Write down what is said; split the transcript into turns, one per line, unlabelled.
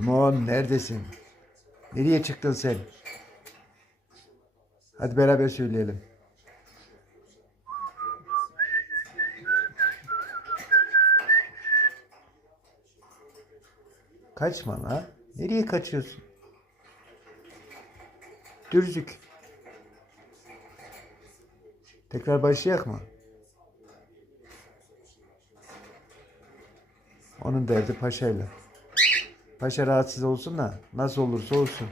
Limon neredesin? Nereye çıktın sen? Hadi beraber söyleyelim. Kaçma la. Nereye kaçıyorsun? Dürzük. Tekrar başlayak mı? Onun derdi paşayla. Paşa rahatsız olsun da nasıl olursa olsun.